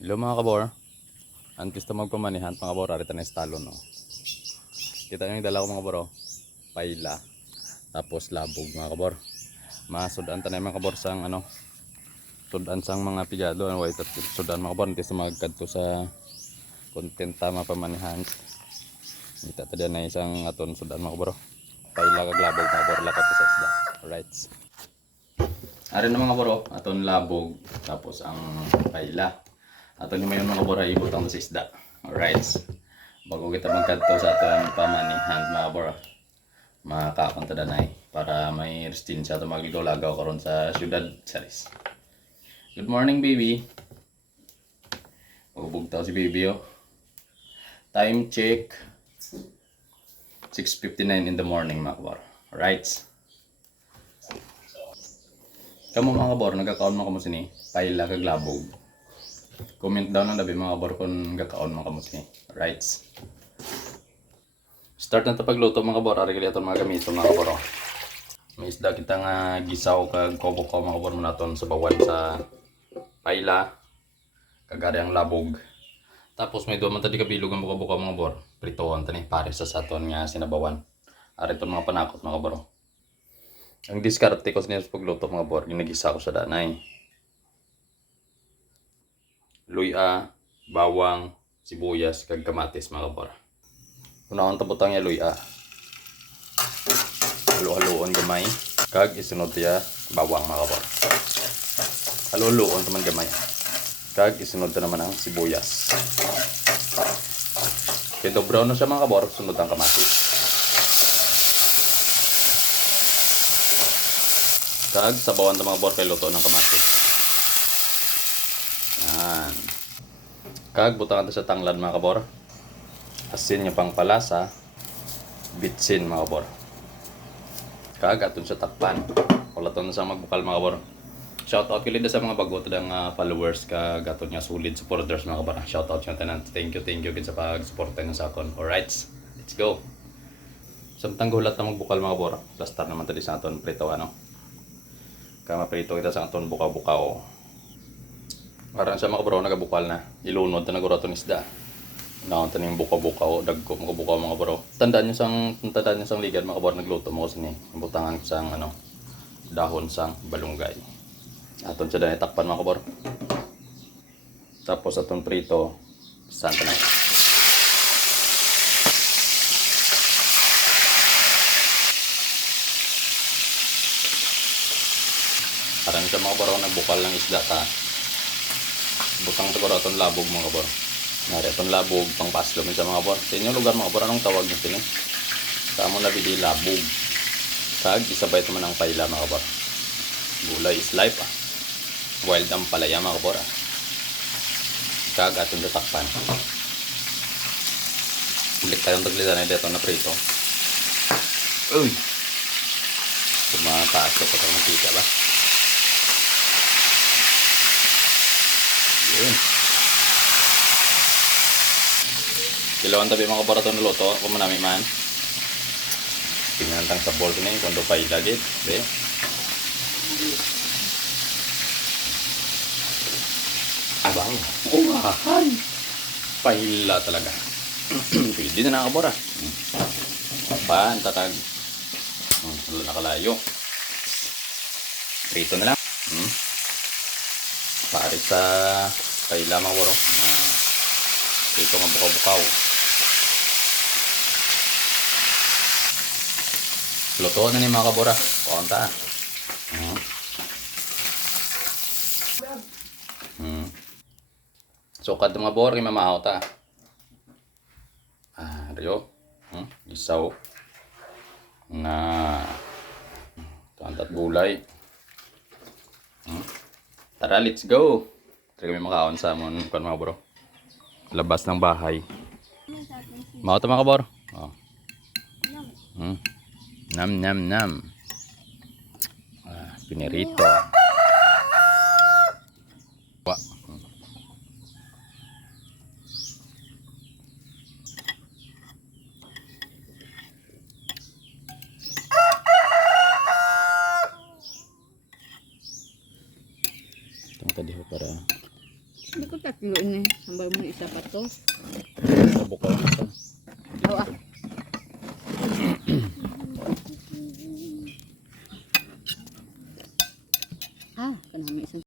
Hello mga kabor. Antes to magpamanihan mga kabor, arita na estalon no. Kita nyo yung dala ko mga kabor, paila. Tapos labog mga kabor. Masudan ta na mga kabor sang ano. Sudan sang mga pigado, ano wait at sudan mga kabor, hindi sa magkadto sa content tama pamanihan. Kita ta na isang aton sudan mga kabor. Paila kag labog mga kabor, lakat sa isda. Alright. Ari na mga kabor, aton labog tapos ang paila. Ato ni mayon mga kabor ay ibutang sa isda. Alright. Bago kita magkadto sa aton pamanihan mga kabor, makakapunta danay para may restin sa ato magligaw-lagaw karon sa syudad Charis. Good morning baby. Magbugtaw si baby oh. Time check 6:59 in the morning mga kabor. Alright. Kamu mga kabor, nagkakaon mo kamo sini, paila kag labog. Comment down lang labi mga kabor kung gakaon mga kamot ni. Alright. Start na ito pagluto mga kabor. Ari gali aton mga gamito mga kabor. May isda kita nga gisaw kag kobo-kobo mga kabor mo naton sa bawan sa paila. Kagari ang labog. Tapos may duman tadi kabilog ang buka-buka mga kabor. Pritohan tani pare sa saton nga sinabawan. Ari ton mga panakot mga kabor. Ang diskarte ko sa pagluto mga kabor, ginagisa ko sa danay. Luya, bawang, sibuyas, kag kamatis mga kabor. Unahon tabutang ya luya. Halo-haloon gamay. Kag isunod ya bawang mga kabor. Halo-haloon taman gamay. Kag isunod na naman ang sibuyas. Kaya do brown na siya mga kabor, sunod ang kamatis. Kag sabawan ta mga kabor kay luto ng kamatis. Yan. Kag butangan ta sa tanglad mga kabor. Asin niya pang palasa. Bitsin mga kabor. Kag aton sa takpan. Wala to na sa magbukal mga kabor. Shoutout kilid sa mga bago tadang followers kag aton nga solid supporters mga kabor. Shoutout sa tanan. Thank you gid sa pag-suporta ng sa akon. Alright. Let's go. Samtang gulat na magbukal mga kabor. Plastar naman tadi sa aton prito ano. Kama prito kita sa aton buka-bukaw. Parang sa mga bro nagabukal na. Ilunod na naguro aton isda. Naon taning buka-bukaw, dagko mga buka mga bro. Tandaan niyo sang ligad mga bro nagluto mo sini. Butangan sang ano dahon sang balunggay. Aton sa dani takpan mga bro. Tapos aton prito santa na. Parang sa mga bro nagbukal ng isda ta. Butang siguro aton labog mga kabor. Nari aton labog pang paslo sa mga kabor. Sa inyo lugar mga kabor anong tawag nito ni? Sa amo na bidi labog. Kag isabay naman ang paila mga kabor. Gulay is life ah. Wild ang palaya mga kabor ah. Kag aton tatakpan. Balik tayong taglitan na dito na prito. Uy! Tumataas ko pa itong mantika ba? Yun. Kilawan tabi mga kabarato na luto. Kung manami man. Pinantang sa bowl na yun. Kung pa ilagit. Be. Abang. Umahan. Pahila talaga. Pwede na nakabora. Pa. Antatag. Wala nakalayo. Prito na lang. Pare sa paila mga bro. Ito nga bukaw-bukaw. Luto na ni mga kabura. Kuwanta. Sukad mga bor kay mamahaw ta. Rio. Isaw. Na tantat gulay. Tara, let's go. Tara kami makaon sa amon kan mga bro. Labas ng bahay. Mao ta mga kabor. Oh. Nam nam nam. Pinirito. Wa. Itong tadi para Hindi ko tatlo ini. Sambal mo isa pa to. Bukaw isa. Daw ah. Ah, kanami isang